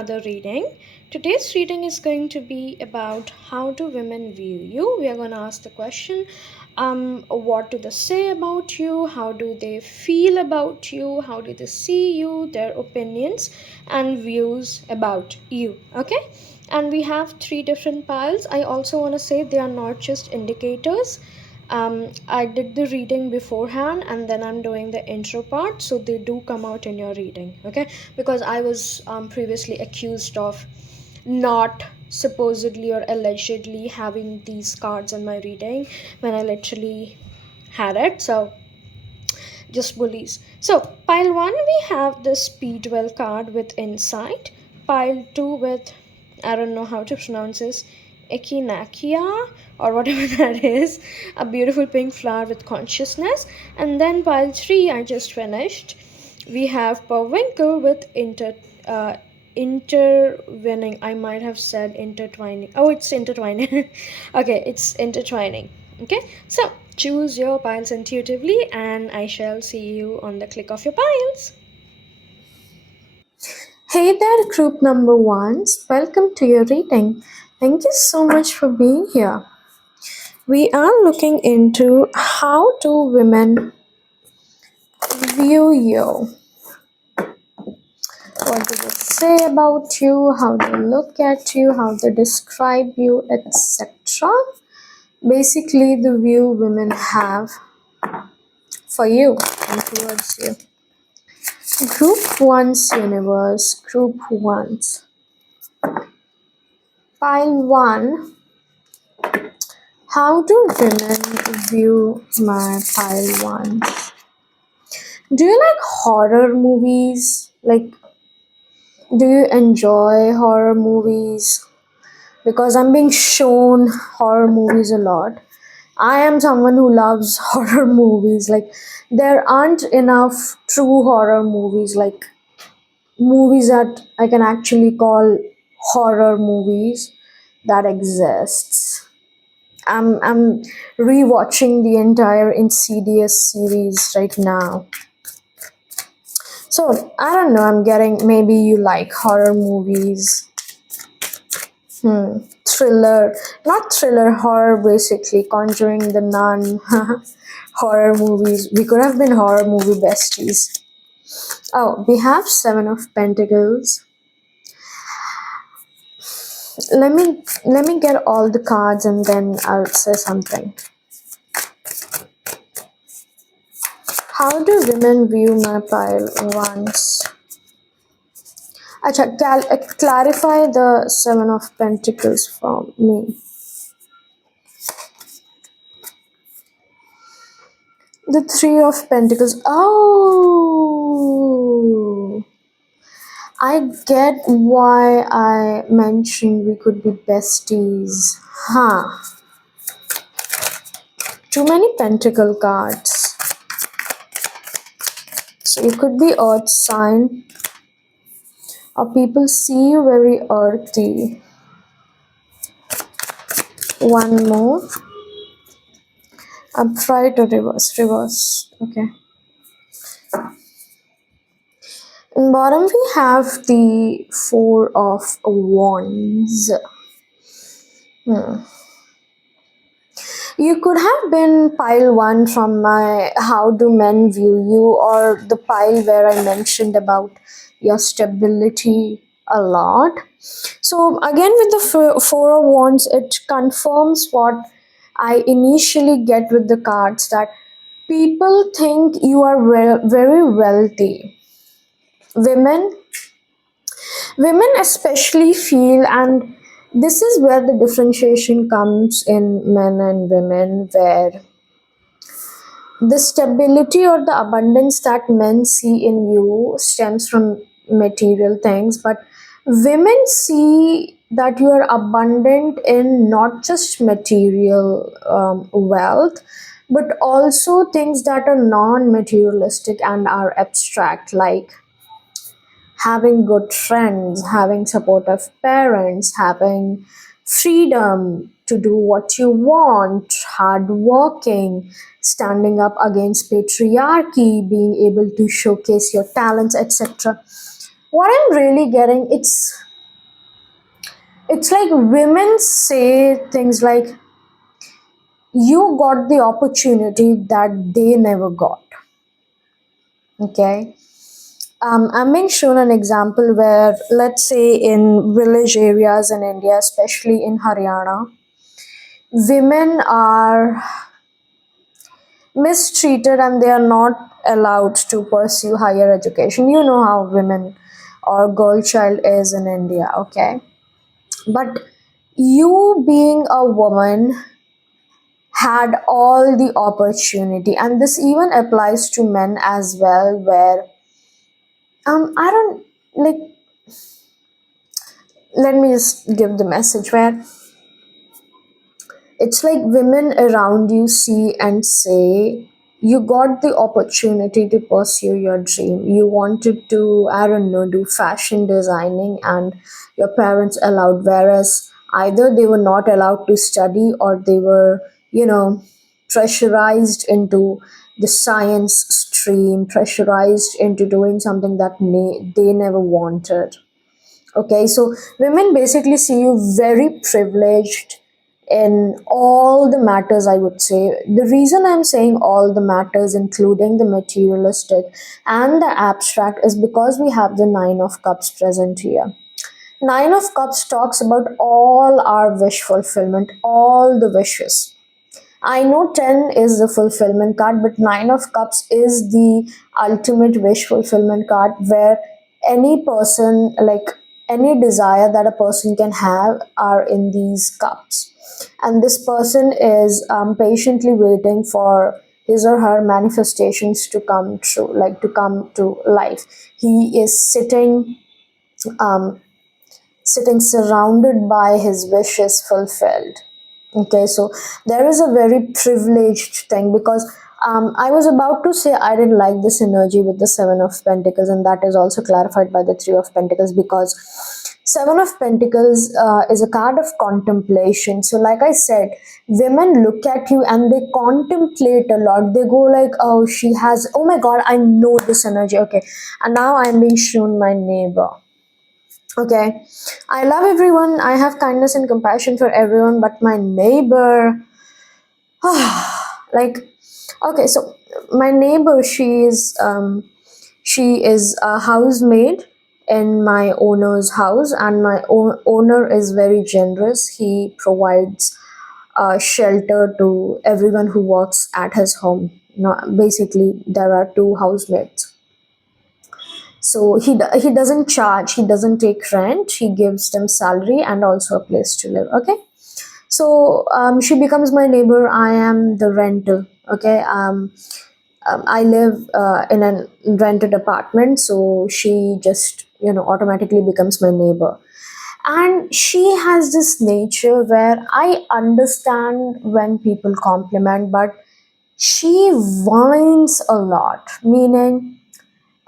another reading. Today's reading is going to be about how do women view you. We are going to ask the question, what do they say about you? How do they feel about you? How do they see you? Their opinions and views about you. Okay? And we have three different piles. I also want to say they are not just indicators. I did the reading beforehand and then I'm doing the intro part, so they do come out in your reading, okay? Because I was previously accused of not supposedly or allegedly having these cards in my reading when I literally had it, so just bullies. So, pile 1, we have the Speedwell card with insight. Pile 2 with, I don't know how to pronounce this, Echinakia or whatever that is, a beautiful pink flower with consciousness. And then pile 3, I just finished. We have Perwinkle with intertwining. I might have said intertwining. Oh, it's intertwining. Okay, it's intertwining. Okay, so choose your piles intuitively, and I shall see you on the click of your piles. Hey there, group number ones. Welcome to your reading. Thank you so much for being here. We are looking into how do women view you. What do they say about you? How they look at you? How they describe you, etc. Basically, the view women have for you and towards you. Group 1's universe, Group 1's. Pile 1. How do women view my pile 1? Do you like horror movies? Like, do you enjoy horror movies? Because I'm being shown horror movies a lot. I am someone who loves horror movies. Like, there aren't enough true horror movies, like movies that I can actually call horror movies that exists. I'm rewatching the entire Insidious series right now. So I don't know, I'm getting, maybe you like horror movies. Thriller, not thriller, horror basically. Conjuring, The Nun, horror movies. We could have been horror movie besties. Oh, we have Seven of Pentacles. Let me get all the cards and then I'll say something. How do women view my pile once? Acha, clarify the Seven of Pentacles for me. The Three of Pentacles. Oh, I get why I mentioned we could be besties. Huh. Too many pentacle cards. So you could be earth sign, or people see you very earthy. One more. Upright or reverse. Okay. In bottom we have the Four of Wands. You could have been pile 1 from my How Do Men View You, or the pile where I mentioned about your stability a lot. So again with the Four of Wands, it confirms what I initially get with the cards, that people think you are very wealthy. Women especially feel, and this is where the differentiation comes in men and women, where the stability or the abundance that men see in you stems from material things, but women see that you are abundant in not just material wealth, but also things that are non-materialistic and are abstract, like having good friends, having supportive parents, having freedom to do what you want, hardworking, standing up against patriarchy, being able to showcase your talents, etc. What I'm really getting, it's It's like women say things like, you got the opportunity that they never got. Okay. I'm being shown an example where, let's say, in village areas in India, especially in Haryana, women are mistreated and they are not allowed to pursue higher education. You know how women or girl child is in India, okay? But you being a woman had all the opportunity, and this even applies to men as well, where I don't like, let me just give the message where it's like women around you see and say, you got the opportunity to pursue your dream. You wanted to, I don't know, do fashion designing, and your parents allowed, whereas either they were not allowed to study or they were, pressurized into the science stream, pressurized into doing something that they never wanted. Okay, so women basically see you very privileged in all the matters, I would say. The reason I'm saying all the matters, including the materialistic and the abstract, is because we have the Nine of Cups present here. Nine of Cups talks about all our wish fulfillment, all the wishes. I know 10 is the fulfillment card, but 9 of Cups is the ultimate wish fulfillment card where any person, like any desire that a person can have, are in these cups. And this person is patiently waiting for his or her manifestations to come true, like to come to life. He is um, sitting surrounded by his wishes fulfilled. Okay, so there is a very privileged thing because I was about to say I didn't like this energy with the Seven of Pentacles, and that is also clarified by the Three of Pentacles because Seven of Pentacles is a card of contemplation. So, like I said, women look at you and they contemplate a lot. They go like, "Oh, she has. Oh my God, I know this energy." Okay, and now I'm being shown my neighbor. Okay, I love everyone. I have kindness and compassion for everyone, but my neighbor, like, okay, so my neighbor, she is a housemaid in my owner's house, and my owner is very generous. He provides shelter to everyone who works at his home. Basically, there are two housemates, so he doesn't charge, he doesn't take rent, he gives them salary and also a place to live. Okay, so she becomes my neighbor, I am the rental. Okay, I live in a rented apartment, so she just automatically becomes my neighbor. And she has this nature where I understand when people compliment, but she whines a lot, meaning,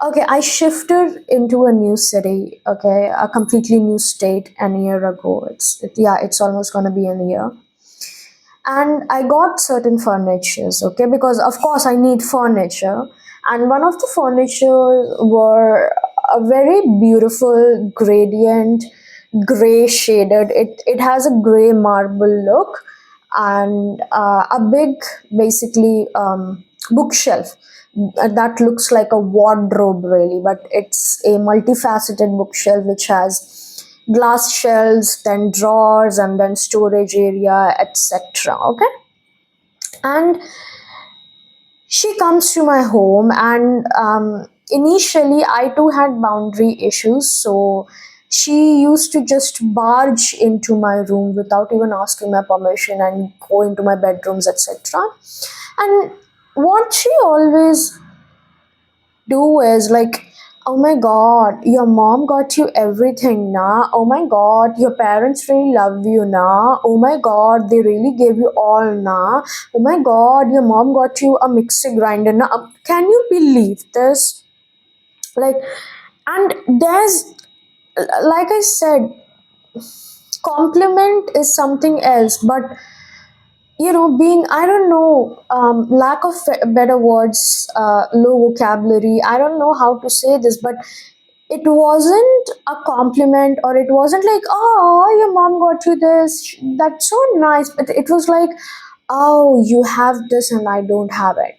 okay, I shifted into a new city, okay, a completely new state an year ago. Yeah, it's almost gonna be a year. And I got certain furnitures, okay, because of course I need furniture. And one of the furniture were a very beautiful gradient, gray shaded. It has a gray marble look, and a big, basically, bookshelf that looks like a wardrobe really, but it's a multifaceted bookshelf which has glass shelves, then drawers, and then storage area, etc. Okay, and she comes to my home, and initially I too had boundary issues, so she used to just barge into my room without even asking my permission and go into my bedrooms, etc. And what she always do is like, oh my god, your mom got you everything, nah. Oh my god, your parents really love you, nah. Oh my god, they really gave you all, nah. Oh my god, your mom got you a mixer grinder, nah. Can you believe this? Like, and there's, like I said, compliment is something else, but being, I don't know, better words, low vocabulary, I don't know how to say this, but it wasn't a compliment, or it wasn't like, oh, your mom got you this, that's so nice, but it was like, oh, you have this and I don't have it,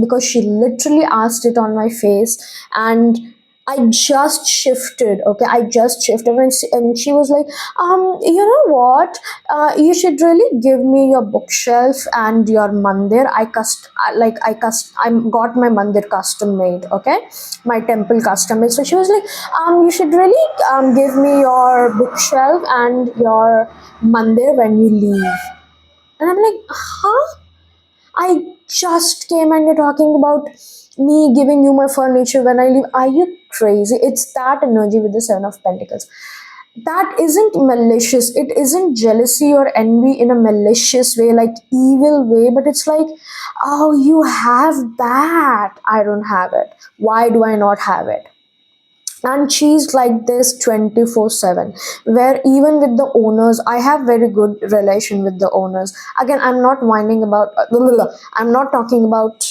because she literally asked it on my face. And I just shifted, okay, I just shifted, and she was like, you know what, you should really give me your bookshelf and your mandir. I got my mandir custom made, okay, my temple custom made. So she was like, you should really give me your bookshelf and your mandir when you leave. And I'm like, huh? I just came and you're talking about me giving you my furniture when I leave. Are you crazy? It's that energy with the Seven of Pentacles. That isn't malicious. It isn't jealousy or envy in a malicious way, like evil way, but it's like, oh, you have that. I don't have it. Why do I not have it? And she's like this 24/7, where even with the owners, I have very good relation with the owners. Again, I'm not whining about I'm not talking about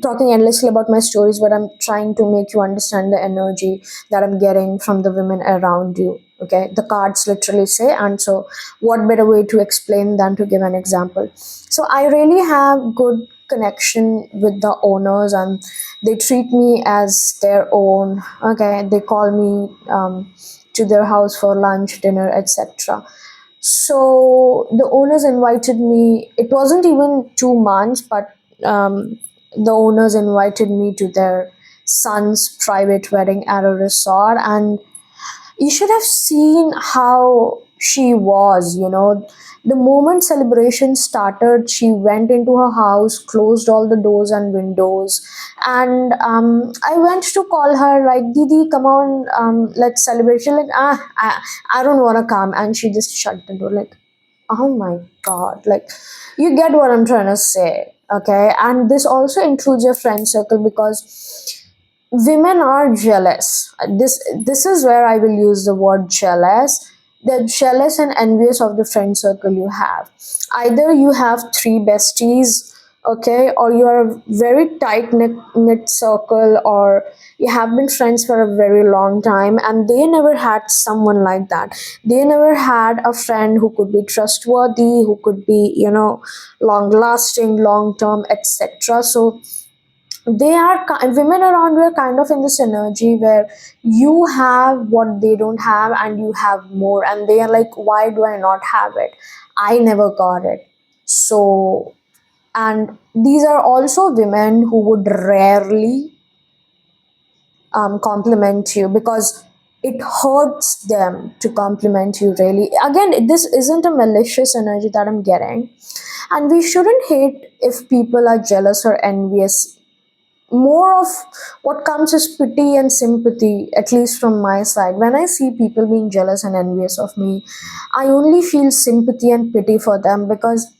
talking endlessly about my stories, but I'm trying to make you understand the energy that I'm getting from the women around you. Okay, the cards literally say, and so what better way to explain than to give an example. So I really have good connection with the owners, and they treat me as their own. Okay, they call me to their house for lunch, dinner, etc. So the owners invited me. It wasn't even 2 months, but the owners invited me to their son's private wedding at a resort, and you should have seen how she was, the moment celebration started, she went into her house, closed all the doors and windows, and I went to call her like, Didi, come on, let's celebrate. She's like, I don't want to come, and she just shut the door like, oh my god, like, you get what I'm trying to say, okay? And this also includes your friend circle, because women are jealous. This is where I will use the word jealous. They're jealous and envious of the friend circle you have. Either you have three besties, okay, or you are a very tight knit circle, or you have been friends for a very long time, and they never had someone like that. They never had a friend who could be trustworthy, who could be, long lasting, long term, etc. So women around you are kind of in this energy where you have what they don't have, and you have more, and they are like, why do I not have it? I never got it. So, and these are also women who would rarely compliment you, because it hurts them to compliment you, really. Again, this isn't a malicious energy that I'm getting, and we shouldn't hate if people are jealous or envious. More of what comes is pity and sympathy, at least from my side. When I see people being jealous and envious of me, I only feel sympathy and pity for them, because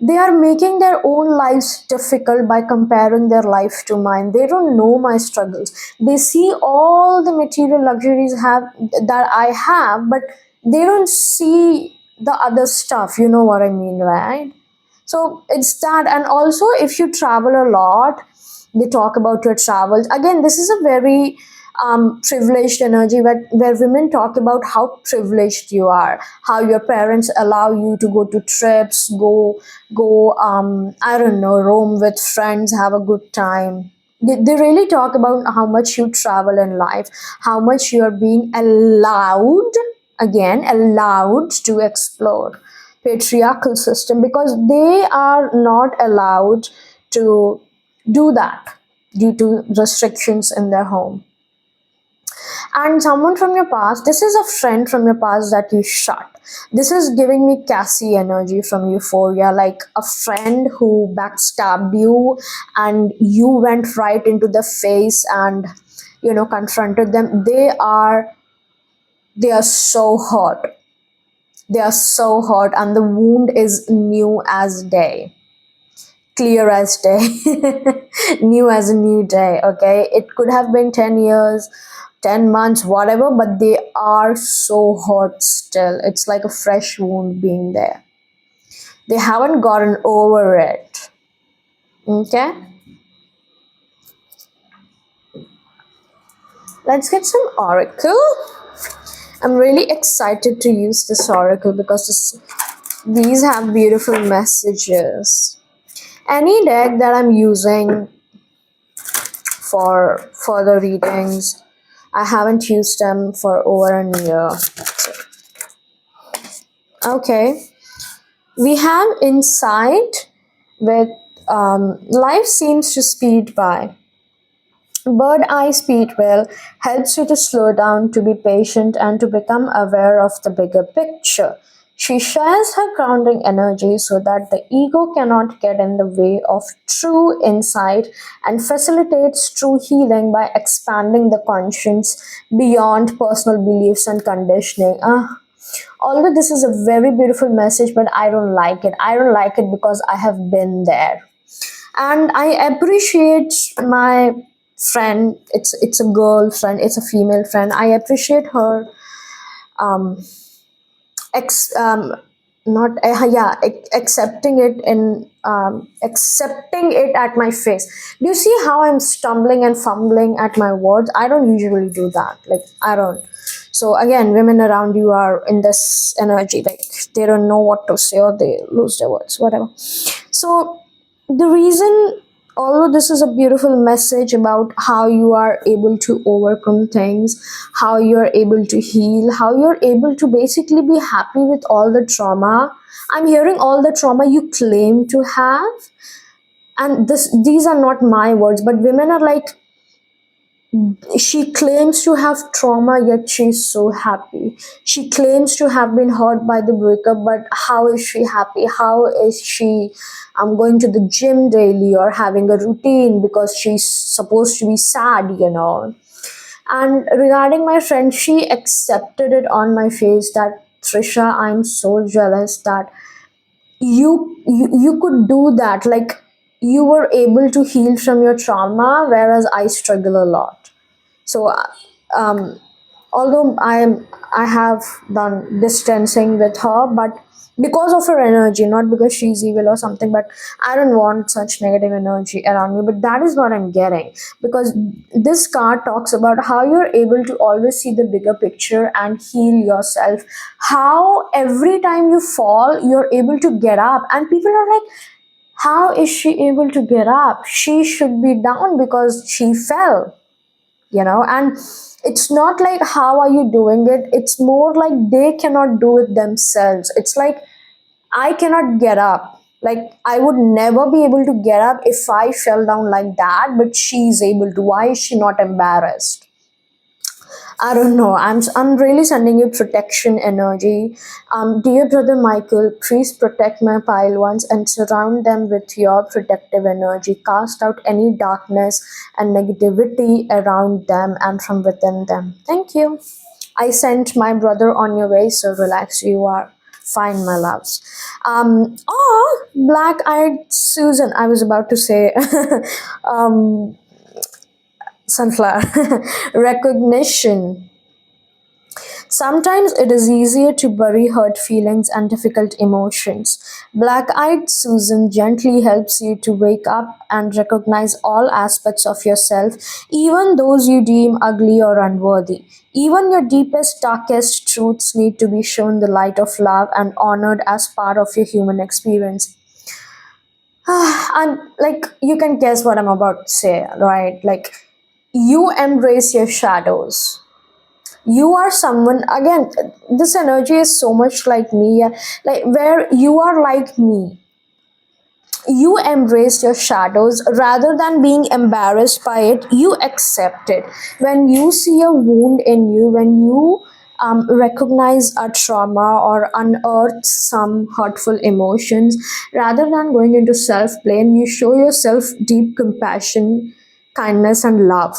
they are making their own lives difficult by comparing their life to mine. They don't know my struggles. They see all the material luxuries have that I have, but they don't see the other stuff. You know what I mean, right? So it's that. And also, if you travel a lot, they talk about your travels. Again, this is a very privileged energy, where women talk about how privileged you are, how your parents allow you to go to trips, go I don't know, roam with friends, have a good time. They really talk about how much you travel in life, how much you are being allowed, again, allowed to explore patriarchal system, because they are not allowed to do that due to restrictions in their home. And someone from your past, this is a friend from your past that you shot. This is giving me Cassie energy from Euphoria, like a friend who backstabbed you, and you went right into the face and, confronted them. They are so hot. They are so hot, and the wound is new as day, clear as day, new as a new day. Okay, it could have been 10 years, 10 months, whatever, but they are so hot still. It's like a fresh wound being there. They haven't gotten over it. Okay, Let's get some oracle. I'm really excited to use this oracle because these have beautiful messages. Any deck that I'm using for further readings, I haven't used them for over a year. Okay, we have insight with life seems to speed by. Bird eye speed well helps you to slow down, to be patient, and to become aware of the bigger picture. She shares her grounding energy so that the ego cannot get in the way of true insight and facilitates true healing by expanding the conscience beyond personal beliefs and conditioning. Although this is a very beautiful message, but I don't like it. I don't like it because I have been there. And I appreciate my friend. It's a girl friend, it's a female friend. I appreciate her um ex not yeah accepting it in accepting it at my face. Do you see how I'm stumbling and fumbling at my words? I don't usually do that, like I don't. So again, women around you are in this energy, like they don't know what to say or they lose their words, whatever. So the reason, although this is a beautiful message about how you are able to overcome things, how you're able to heal, how you're able to basically be happy with all the trauma, I'm hearing all the trauma you claim to have. And these are not my words, but women are like, she claims to have trauma, yet she's so happy. She claims to have been hurt by the breakup, but how is she happy? How is she going to the gym daily or having a routine because she's supposed to be sad? And regarding my friend, she accepted it on my face that, Trisha, I'm so jealous that you could do that. Like, you were able to heal from your trauma, whereas I struggle a lot. So um, although I have done distancing with her, but because of her energy, not because she's evil or something, but I don't want such negative energy around me. But that is what I'm getting, because this card talks about how you're able to always see the bigger picture and heal yourself, how every time you fall you're able to get up, and people are like, how is she able to get up? She should be down because she fell. And it's not like how are you doing it, it's more like they cannot do it themselves. It's like, I cannot get up, like I would never be able to get up if I fell down like that, but she's able to. Why is she not embarrassed? I don't know. I'm really sending you protection energy. Dear brother Michael, please protect my pile ones and surround them with your protective energy. Cast out any darkness and negativity around them and from within them. Thank you. I sent my brother on your way, so relax. You are fine, my loves. Black-eyed Susan. I was about to say, sunflower. Recognition. Sometimes it is easier to bury hurt feelings and difficult emotions. Black eyed Susan gently helps you to wake up and recognize all aspects of yourself, even those you deem ugly or unworthy. Even your deepest, darkest truths need to be shown the light of love and honored as part of your human experience. And like, you can guess what I'm about to say, right? Like, you embrace your shadows. You are someone, again, this energy is so much like me, yeah. Like, where you are like me, you embrace your shadows rather than being embarrassed by it. You accept it. When you see a wound in you, when you recognize a trauma or unearth some hurtful emotions, rather than going into self blame, you show yourself deep compassion, kindness, and love.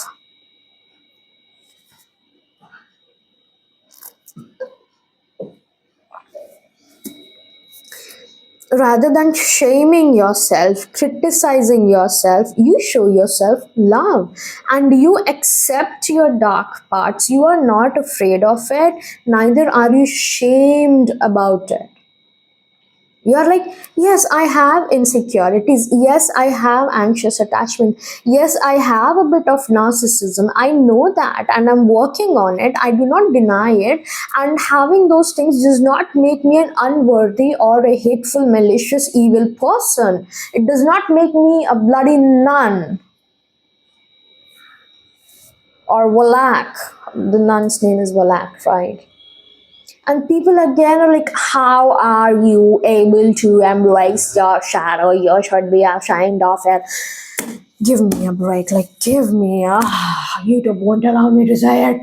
Rather than shaming yourself, criticizing yourself, you show yourself love and you accept your dark parts. You are not afraid of it, neither are you shamed about it. You're like, yes, I have insecurities. Yes, I have anxious attachment. Yes, I have a bit of narcissism. I know that and I'm working on it. I do not deny it. And having those things does not make me an unworthy or a hateful, malicious, evil person. It does not make me a bloody nun or Valak. The nun's name is Valak, right? And people again are like, how are you able to embrace your shadow? You should be ashamed of it. Give me a break. Like, give me a. YouTube won't allow me to say it.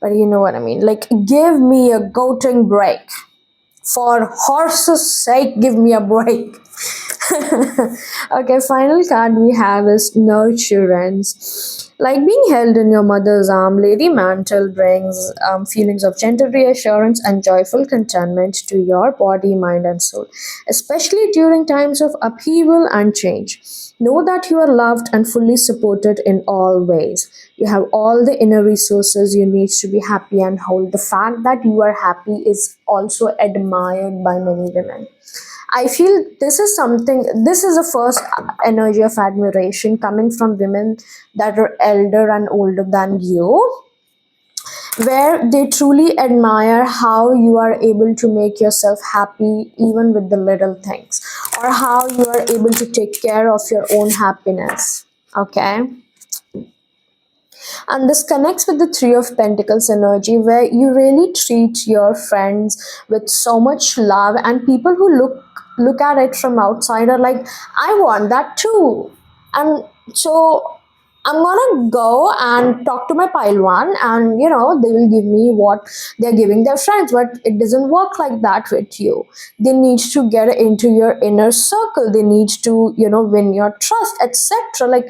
But you know what I mean. Like, give me a goating break. For horse's sake, give me a break. Okay, final card we have is nurturance. Like being held in your mother's arm, Lady Mantle brings feelings of gentle reassurance and joyful contentment to your body, mind, and soul, especially during times of upheaval and change. Know that you are loved and fully supported in all ways. You have all the inner resources you need to be happy and whole. The fact that you are happy is also admired by many women. I feel this is the first energy of admiration coming from women that are elder and older than you, where they truly admire how you are able to make yourself happy even with the little things, or how you are able to take care of your own happiness. Okay. And this connects with the Three of Pentacles energy, where you really treat your friends with so much love, and people who look at it from outside are like, I want that too. And so I'm gonna go and talk to my Pilwan, and they will give me what they're giving their friends. But it doesn't work like that with you. They need to get into your inner circle. They need to win your trust, etc. Like,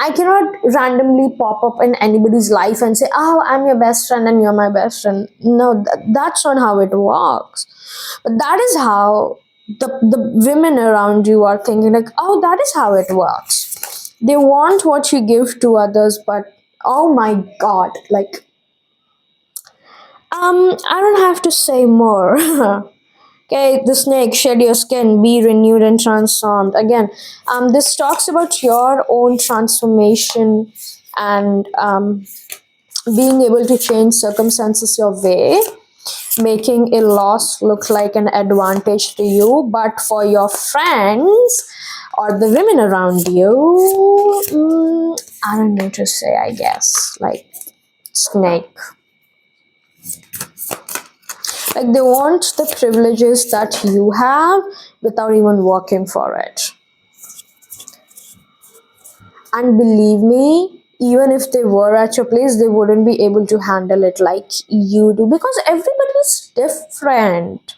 I cannot randomly pop up in anybody's life and say, "Oh, I'm your best friend and you're my best friend." No, that's not how it works. But that is how the women around you are thinking, like, "Oh, that is how it works." They want what you give to others, but oh my god, like, I don't have to say more. Okay, the snake, shed your skin, be renewed and transformed. Again, this talks about your own transformation and being able to change circumstances your way, making a loss look like an advantage to you. But for your friends or the women around you, I don't know to say, I guess. Like, snake. Like, they want the privileges that you have without even working for it. And believe me, even if they were at your place, they wouldn't be able to handle it like you do, because everybody is different.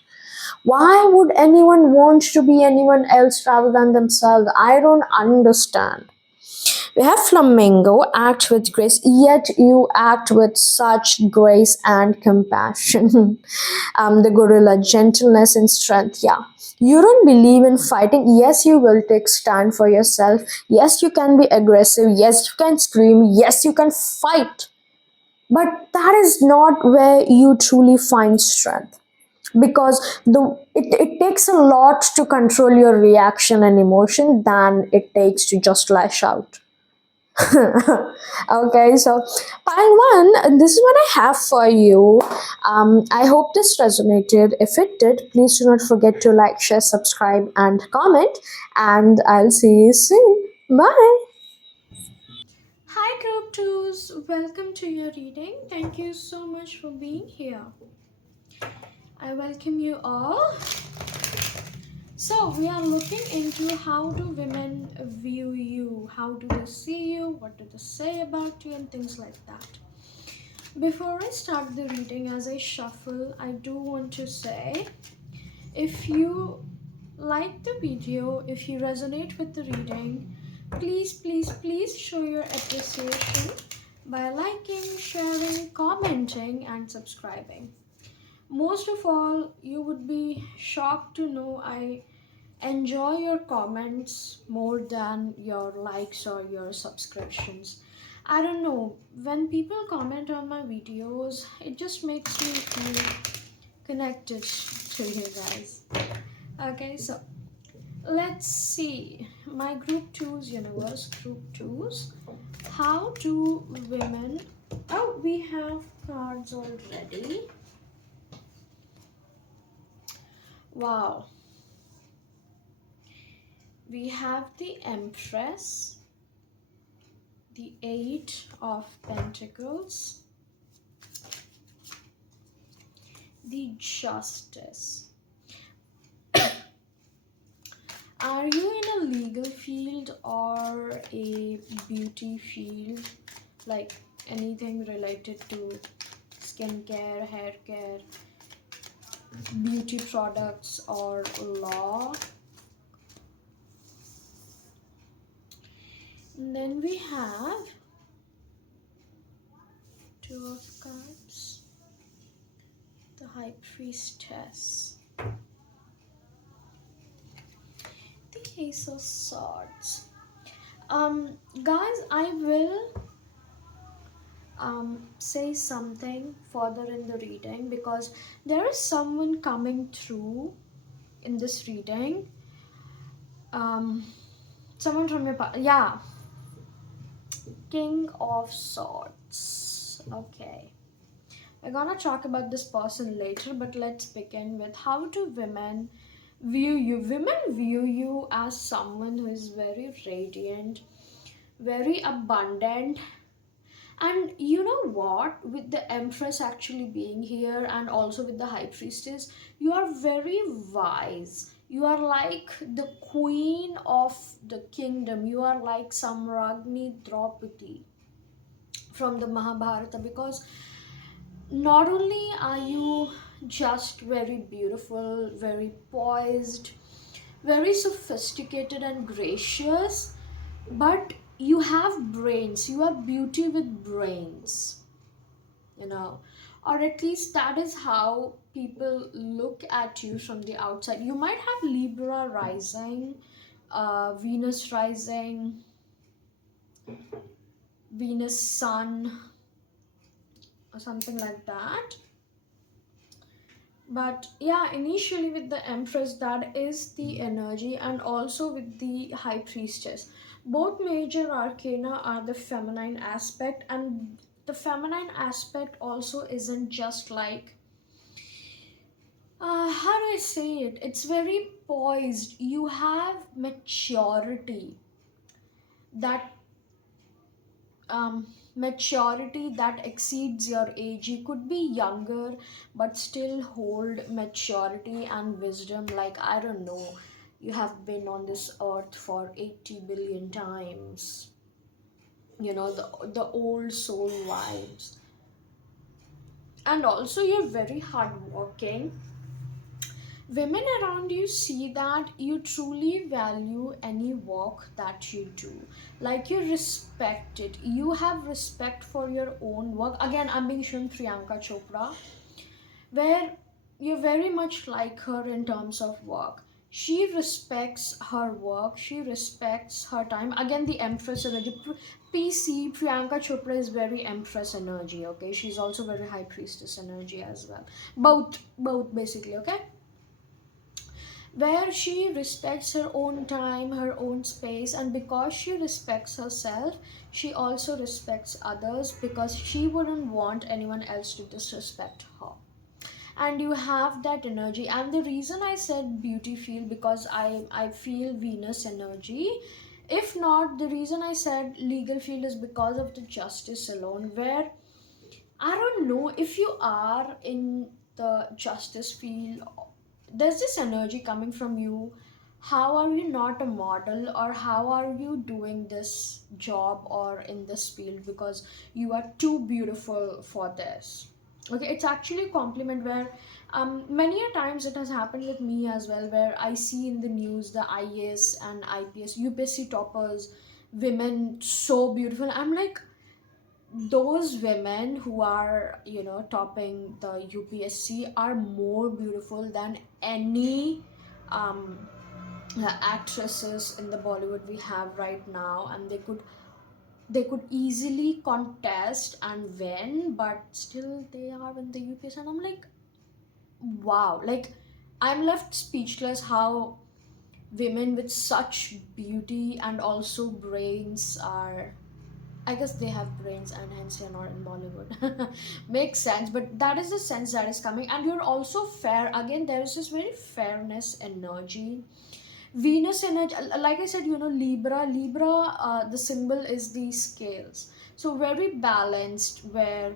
Why would anyone want to be anyone else rather than themselves? I don't understand. We have flamingo, act with grace, yet you act with such grace and compassion. The gorilla, gentleness and strength. Yeah. You don't believe in fighting. Yes, you will take stand for yourself. Yes, you can be aggressive. Yes, you can scream. Yes, you can fight. But that is not where you truly find strength, because it takes a lot to control your reaction and emotion than it takes to just lash out. Okay, so part one, this is what I have for you. I hope this resonated. If it did, please do not forget to like, share, subscribe, and comment. And I'll see you soon. Bye. Hi, Group 2s. Welcome to your reading. Thank you so much for being here. I welcome you all. So, we are looking into how do women view you? How do they see you? What do they say about you? And things like that. Before I start the reading, as I shuffle, I do want to say, if you like the video, if you resonate with the reading, please, please, please show your appreciation by liking, sharing, commenting, and subscribing. Most of all, you would be shocked to know I enjoy your comments more than your likes or your subscriptions. I don't know, when people comment on my videos, it just makes me feel connected to you guys. Okay, so let's see. My group twos universe, group twos. How do women. Oh, we have cards already. Wow. We have the Empress, the Eight of Pentacles, the Justice. Are you in a legal field or a beauty field? Like anything related to skincare, hair care, beauty products, or law? And then we have Two of Cups, the High Priestess, the Ace of Swords. Guys, I will say something further in the reading because there is someone coming through in this reading. Someone from your past. Yeah, King of Swords. Okay. We're gonna talk about this person later, but let's begin with how do women view you? Women view you as someone who is very radiant, very abundant, and you know what? With the Empress actually being here and also with the High Priestess, you are very wise. You are like the queen of the kingdom. You are like Samragni Draupadi from the Mahabharata because not only are you just very beautiful, very poised, very sophisticated and gracious, but you have brains. You have beauty with brains, you know, or at least that is how people look at you from the outside. You might have Libra rising, Venus rising, Venus sun, or something like that. But yeah, initially with the Empress, that is the energy, and also with the High Priestess. Both major arcana are the feminine aspect, and the feminine aspect also isn't just like how do I say it? It's very poised. You have maturity, that maturity that exceeds your age. You could be younger but still hold maturity and wisdom. Like, I don't know, you have been on this earth for 80 billion times. You know, the old soul vibes. And also, you're very hardworking. Women around you see that you truly value any work that you do. Like, you respect it. You have respect for your own work. Again, I'm being shown Priyanka Chopra, where you're very much like her in terms of work. She respects her work, she respects her time. Again, the Empress energy. PC Priyanka Chopra is very Empress energy, okay? She's also very High Priestess energy as well. Both basically, okay? Where she respects her own time, her own space, and because she respects herself, she also respects others because she wouldn't want anyone else to disrespect her. And you have that energy. And the reason I said beauty field, because I feel Venus energy. If not, the reason I said legal field is because of the justice alone, where I don't know if you are in the justice field, there's this energy coming from you. How are you not a model, or how are you doing this job or in this field? Because you are too beautiful for this. Okay, it's actually a compliment where many a times it has happened with me as well, where I see in the news the IAS and IPS, UPSC toppers, women so beautiful. I'm like, those women who are, you know, topping the UPSC are more beautiful than any um, actresses in the Bollywood we have right now, and they could easily contest and win, but still they are in the UPSC, and I'm like, wow, like I'm left speechless how women with such beauty and also brains are, I guess they have brains and hence they're not in Bollywood. Makes sense, but that is the sense that is coming. And you're also fair. Again, there is this very fairness energy. Venus energy, like I said, Libra, the symbol is the scales. So very balanced, where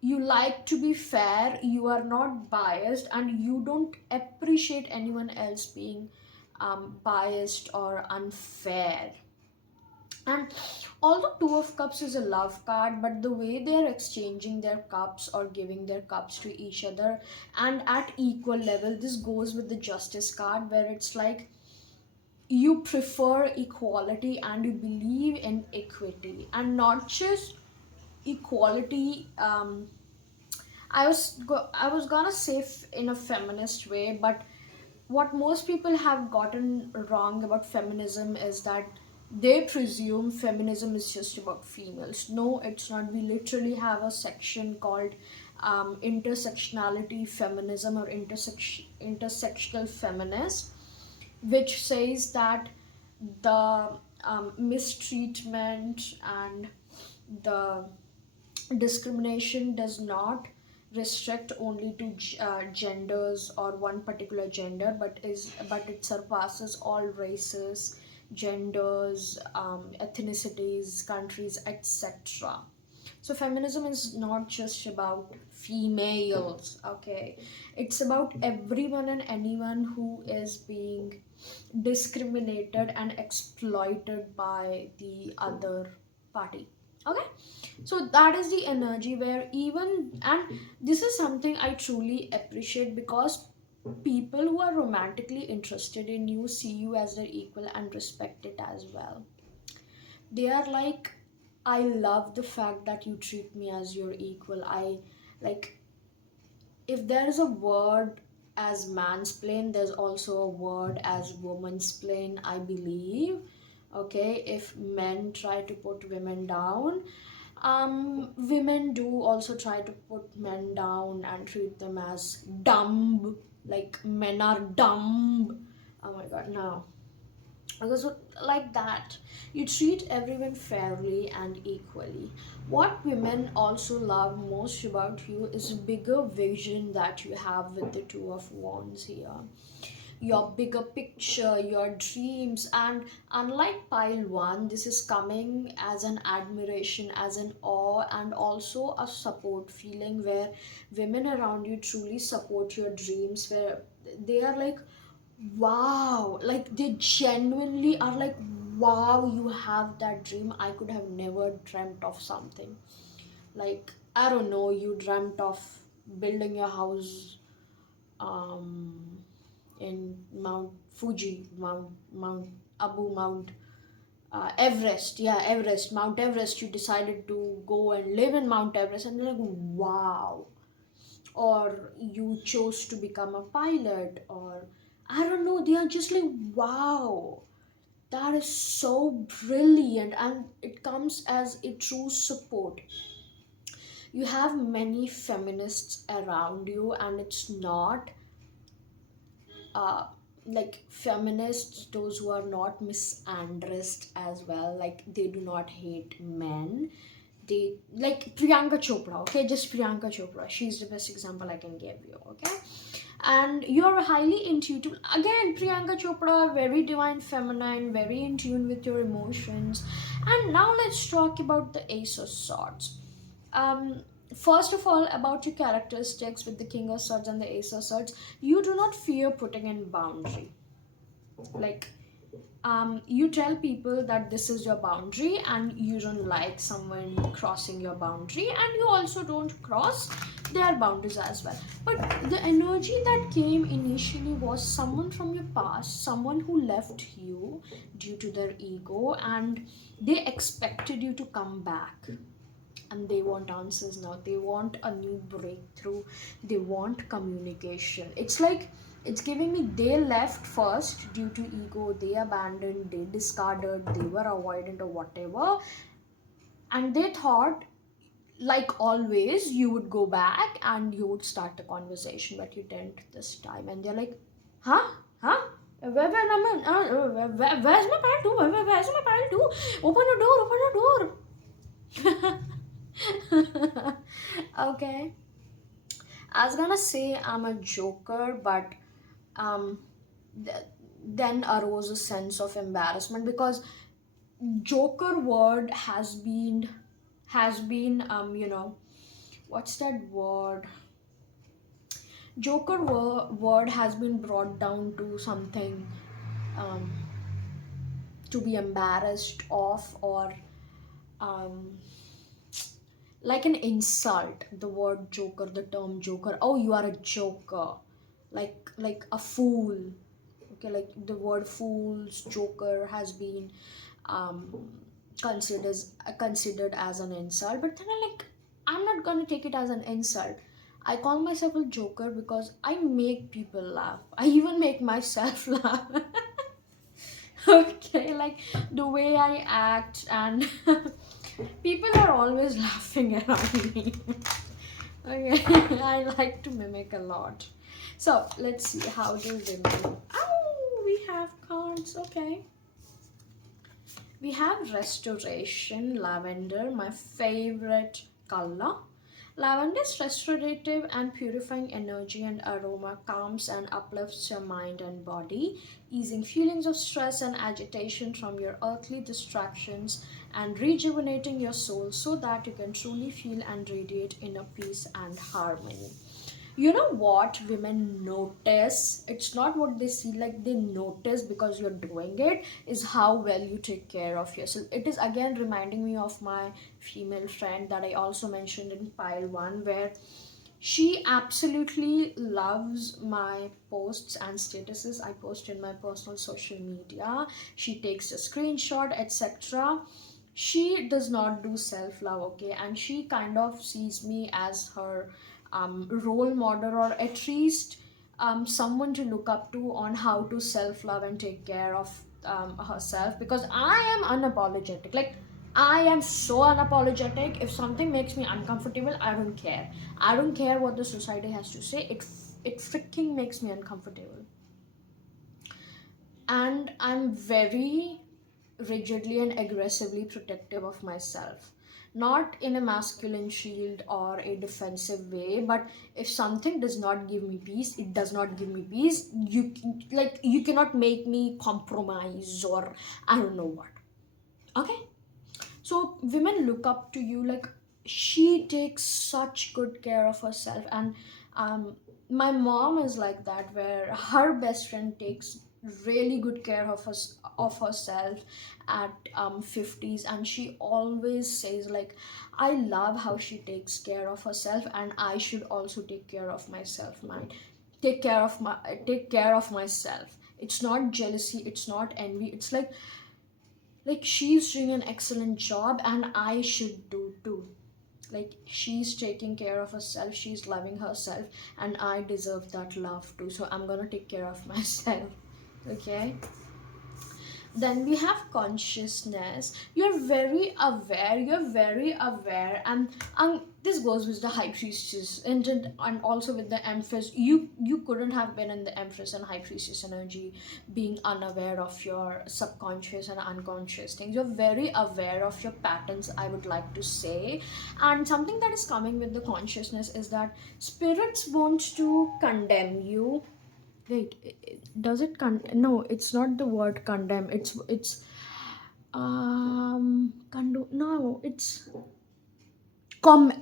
you like to be fair, you are not biased, and you don't appreciate anyone else being biased or unfair. And although Two of Cups is a love card, but the way they are exchanging their cups or giving their cups to each other and at equal level, this goes with the Justice card, where it's like you prefer equality and you believe in equity, and not just equality. I was gonna say in a feminist way, but what most people have gotten wrong about feminism is that they presume feminism is just about females. No, it's not. We literally have a section called intersectionality feminism, or intersectional feminist, which says that the mistreatment and the discrimination does not restrict only to genders or one particular gender, but it surpasses all races, genders, ethnicities, countries, etc. So feminism is not just about females, okay? It's about everyone and anyone who is being discriminated and exploited by the other party. Okay, so that is the energy where even, and this is something I truly appreciate, because people who are romantically interested in you see you as their equal and respect it as well. They are like, I love the fact that you treat me as your equal. I like, if there is a word as mansplain, there's also a word as womansplain, I believe. Okay, if men try to put women down, women do also try to put men down and treat them as dumb, like men are dumb. Oh my god, no. Because like that, you treat everyone fairly and equally. What women also love most about you is bigger vision that you have with the Two of Wands here, your bigger picture, your dreams. And unlike pile one, this is coming as an admiration, as an awe, and also a support feeling, where women around you truly support your dreams, where they are like, wow, like they genuinely are like, wow, you have that dream. I could have never dreamt of something like, I don't know, you dreamt of building your house um in Mount Fuji, Mount Abu, Mount Everest, yeah, Everest, Mount Everest. You decided to go and live in Mount Everest, and you're like, wow. Or you chose to become a pilot, or I don't know, they are just like, wow, that is so brilliant, and it comes as a true support. You have many feminists around you, and it's not uh, like feminists, those who are not misandrist as well, like they do not hate men. They like Priyanka Chopra, okay, just Priyanka Chopra, she's the best example I can give you, okay? And you're highly intuitive. Again, Priyanka Chopra, very divine feminine, very in tune with your emotions. And now let's talk about the Ace of Swords. um First of all, about your characteristics with the King of Swords and the Ace of Swords, you do not fear putting in boundary. Like, you tell people that this is your boundary and you don't like someone crossing your boundary, and you also don't cross their boundaries as well. But the energy that came initially was someone from your past, someone who left you due to their ego, and they expected you to come back, and they want answers now. They want a new breakthrough. They want communication. It's like, it's giving me, they left first due to ego, they abandoned, they discarded, they were avoidant or whatever, and they thought, like always, you would go back and you would start the conversation, but you didn't this time. And they're like, Huh? Huh? Where's my pile too? Where's my pile too? Open the door, open the door. Okay. I was gonna say I'm a joker, but um, th- then arose a sense of embarrassment because joker word has been what's that word? Word has been brought down to something um, to be embarrassed of, or um, like an insult. The word joker, the term joker, oh, you are a joker, like a fool. Okay, like the word fools, joker has been um considered as an insult, but then I'm not gonna take it as an insult. I call myself a joker because I make people laugh. I even make myself laugh. Okay, like the way I act, and people are always laughing around me. Okay, I like to mimic a lot. So let's see, how do women? Oh, we have cards. Okay, we have restoration, lavender, my favorite color. Lavender is restorative and purifying energy and aroma, calms and uplifts your mind and body, easing feelings of stress and agitation from your earthly distractions and rejuvenating your soul so that you can truly feel and radiate inner peace and harmony. You know what women notice? It's not what they see, like they notice because you're doing it, is how well you take care of yourself. It is again reminding me of my female friend that I also mentioned in pile one, where she absolutely loves my posts and statuses I post in my personal social media. She takes a screenshot, etc. She does not do self love, okay, and she kind of sees me as her role model, or at least someone to look up to on how to self love and take care of herself, because I am unapologetic. Like, I am so unapologetic. If something makes me uncomfortable, I don't care. I don't care what the society has to say. It freaking makes me uncomfortable, and I'm very rigidly and aggressively protective of myself, not in a masculine shield or a defensive way, but if something does not give me peace, it does not give me peace. You cannot make me compromise, or I don't know what. Okay, so women look up to you, like she takes such good care of herself, and um, my mom is like that, where her best friend takes really good care of of herself at 50s, and she always says like, I love how she takes care of herself, and I should also take care of myself, man. Take care of myself. It's not jealousy, it's not envy, it's like she's doing an excellent job and I should do too. Like, she's taking care of herself, she's loving herself, and I deserve that love too, so I'm gonna take care of myself. Okay, then we have consciousness. You're very aware, and this goes with the high priestess, and also with the empress. You couldn't have been in the empress and high priestess energy being unaware of your subconscious and unconscious things. You're very aware of your patterns, I would like to say. And something that is coming with the consciousness is that spirits want to condemn you. Wait, does it no, it's not the word condemn. It's no, it's condone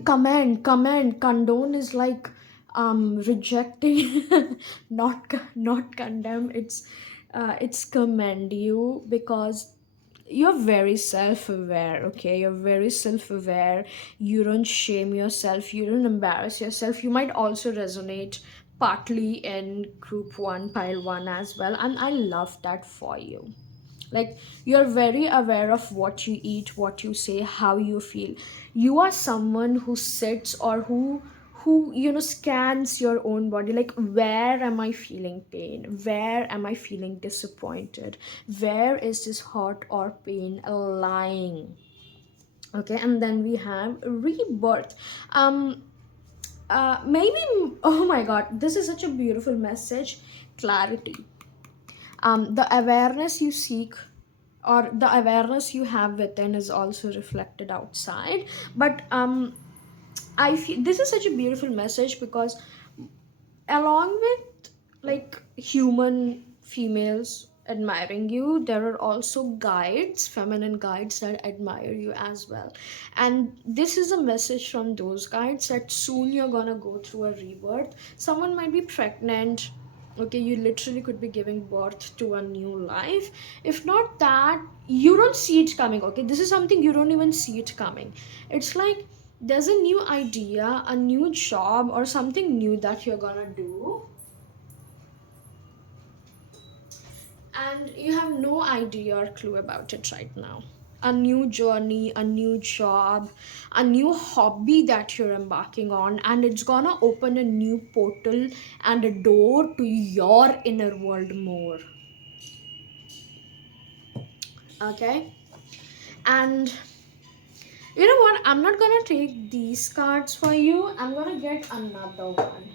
is like rejecting. Not condemn. It's commend you, because you're very self-aware. Okay, you're very self-aware. You don't shame yourself, you don't embarrass yourself. You might also resonate partly in group one, pile one as well, and I love that for you. Like, you're very aware of what you eat, what you say, how you feel. You are someone who sits, or who scans your own body, like, where am I feeling pain, where am I feeling disappointed, where is this hurt or pain lying. Okay, and then we have rebirth. um Maybe, oh my god, this is such a beautiful message. Clarity. The awareness you seek, or the awareness you have within, is also reflected outside. But I feel this is such a beautiful message because along with like human females admiring you, there are also guides, feminine guides, that admire you as well. And this is a message from those guides that soon you're gonna go through a rebirth. Someone might be pregnant. Okay, you literally could be giving birth to a new life. If not that, you don't see it coming. Okay, this is something you don't even see it coming. It's like there's a new idea, a new job, or something new that you're gonna do, and you have no idea or clue about it right now. A new journey, a new job, a new hobby that you're embarking on, and it's gonna open a new portal and a door to your inner world more. Okay? And you know what? I'm not gonna take these cards for you, I'm gonna get another one.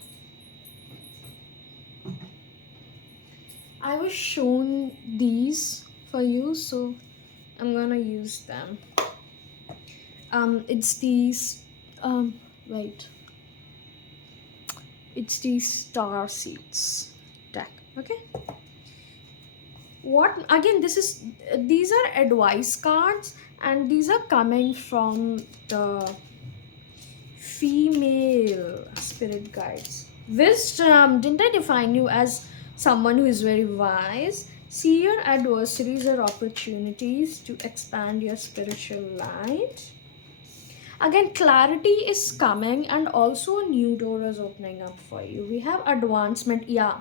I was shown these for you, so I'm gonna use them. It's these. Wait. It's these star seeds deck. Okay. What again? This is these are advice cards, and these are coming from the female spirit guides. Wisdom. Didn't I define you as someone who is very wise? See your adversaries or opportunities to expand your spiritual light. Again, clarity is coming, and also a new door is opening up for you. We have advancement, yeah,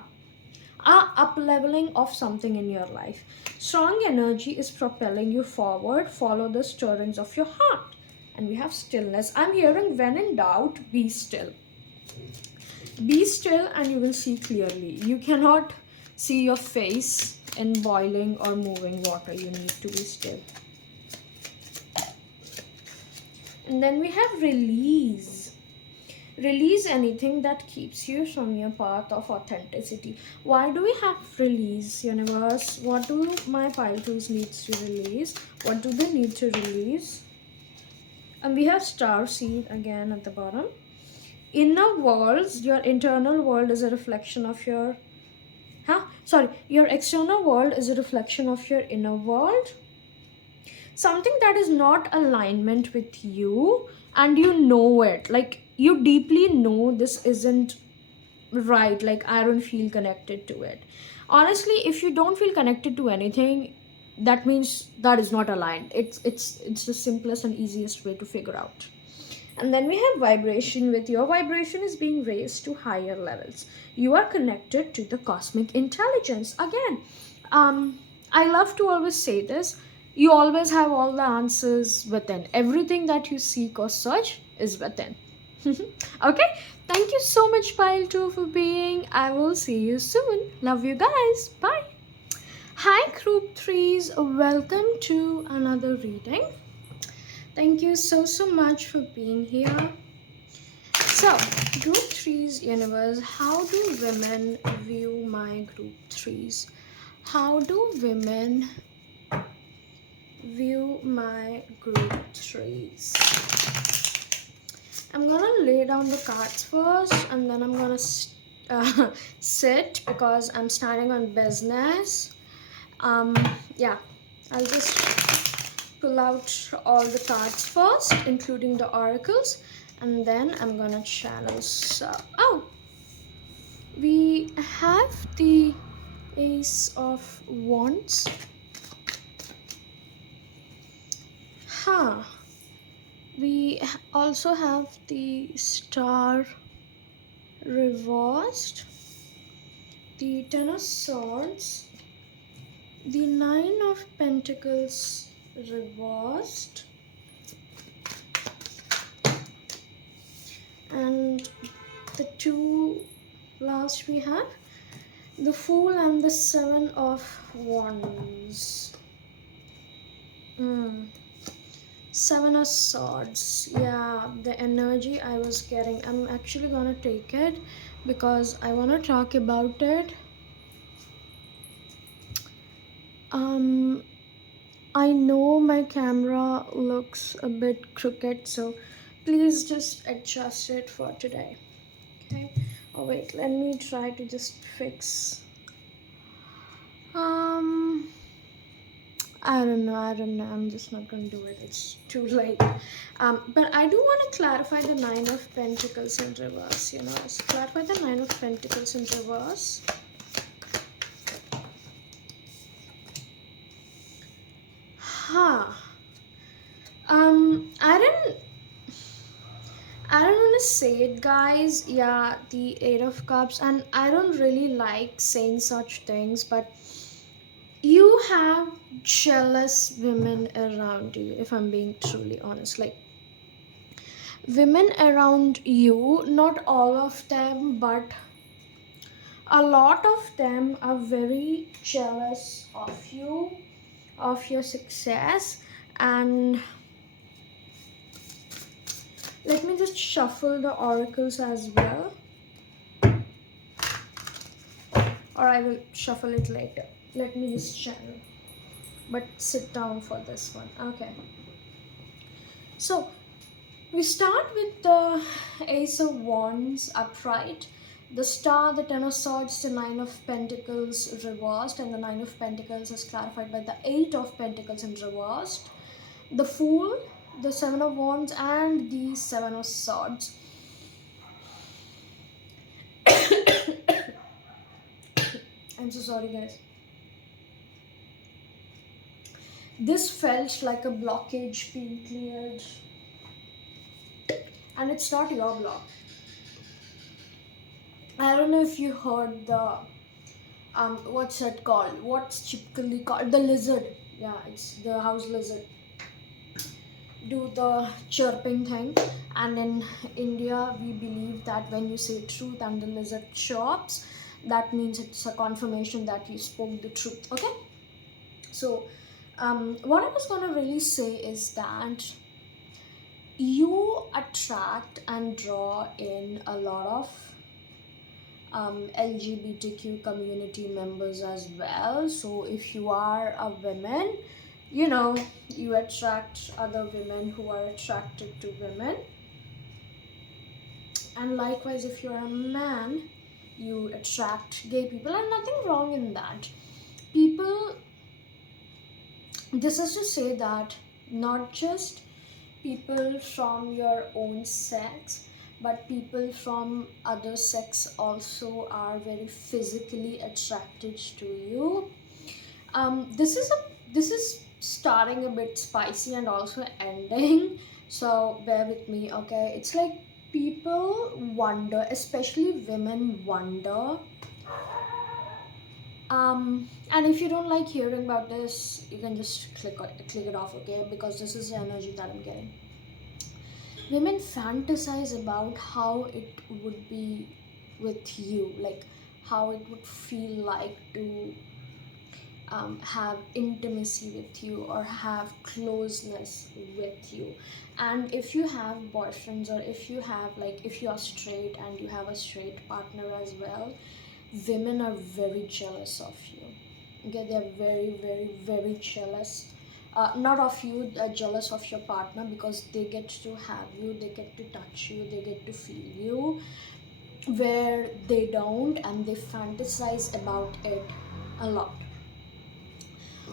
a up leveling of something in your life. Strong energy is propelling you forward. Follow the stirrings of your heart. And we have stillness. I'm hearing, when in doubt, be still. Be still and you will see clearly. You cannot see your face in boiling or moving water. You need to be still. And then we have release. Release anything that keeps you from your path of authenticity. Why do we have release, universe? What do my Pythons needs to release? What do they need to release? And we have star seed again at the bottom. Inner worlds, your internal world is a reflection of your your external world is a reflection of your inner world. Something that is not alignment with you, and you know it, like you deeply know this isn't right, like I don't feel connected to it. Honestly, if you don't feel connected to anything, that means that is not aligned. It's the simplest and easiest way to figure out. And then we have vibration. With your vibration is being raised to higher levels. You are connected to the cosmic intelligence. Again, I love to always say this. You always have all the answers within. Everything that you seek or search is within. Okay, thank you so much, Pile 2, for being. I will see you soon. Love you guys. Bye. Hi, group 3s. Welcome to another reading. Thank you so much for being here. So, group 3s, universe, how do women view my group 3s? How do women view my group 3s? I'm gonna lay down the cards first, and then I'm gonna sit because I'm standing on business. Yeah, I'll just pull out all the cards first, including the oracles, and then I'm gonna channel. So, oh, we have the Ace of Wands. We also have the Star reversed, the Ten of Swords, the Nine of Pentacles reversed, and the two last we have the Fool and the Seven of Wands. Seven of Swords. Yeah, the energy I was getting. I'm actually gonna take it because I wanna talk about it. Um, I know my camera looks a bit crooked, so please just adjust it for today. Okay. Oh wait, let me try to just fix. Um, I don't know. I'm just not gonna do it. It's too late. But I do want to clarify the Nine of Pentacles in reverse. Let's clarify the Nine of Pentacles in reverse. Huh. I didn't. I don't want to say it, guys. Yeah, the Eight of Cups, and I don't really like saying such things, but you have jealous women around you, if I'm being truly honest. Like, women around you, not all of them, but a lot of them are very jealous of you, of your success. And let me just shuffle the oracles as well, or I will shuffle it later. Let me just channel, but sit down for this one. Okay, so we start with the Ace of Wands upright, the Star, the Ten of Swords, the Nine of Pentacles reversed, and the Nine of Pentacles is clarified by the Eight of Pentacles in reversed, the Fool, the Seven of Wands, and the Seven of Swords. I'm so sorry, guys. This felt like a blockage being cleared, and it's not your block. I don't know if you heard the what's it called? What's typically called the lizard? Yeah, it's the house lizard. Do the chirping thing, and in India, we believe that when you say truth and the lizard chirps, that means it's a confirmation that you spoke the truth. Okay, so what I was gonna really say is that you attract and draw in a lot of LGBTQ community members as well. So if you are a woman, you attract other women who are attracted to women. And likewise, if you're a man, you attract gay people, and nothing wrong in that. People, this is to say that not just people from your own sex, but people from other sex also are very physically attracted to you. This is starting a bit spicy and also ending, so bear with me. Okay, it's like people wonder, especially women wonder. And if you don't like hearing about this, you can just click it off, okay? Because this is the energy that I'm getting. Women fantasize about how it would be with you, like how it would feel like to have intimacy with you or have closeness with you. And if you have boyfriends, or if you have, like, if you are straight and you have a straight partner as well, women are very jealous of you. Okay, they're very, very, very jealous. Not of you, jealous of your partner, because they get to have you, they get to touch you, they get to feel you, where they don't, and they fantasize about it a lot.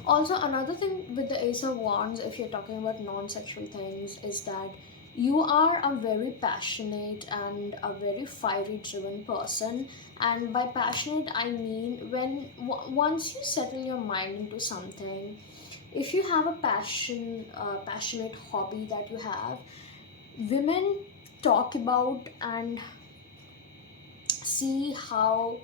Also, another thing with the Ace of Wands, if you're talking about non-sexual things, is that you are a very passionate and a very fiery driven person. And by passionate, I mean when once you settle your mind into something, if you have a passionate hobby that you have, women talk about and see how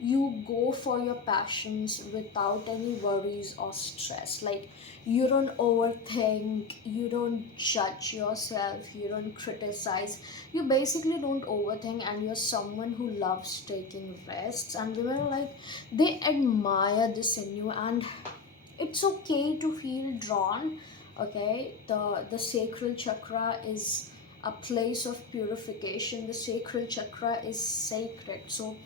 you go for your passions without any worries or stress. Like, you don't overthink, you don't judge yourself, you don't criticize, you basically don't overthink, and you're someone who loves taking risks. And women are like, they admire this in you, and it's okay to feel drawn Okay, the sacral chakra is a place of purification. The sacral chakra is sacred, so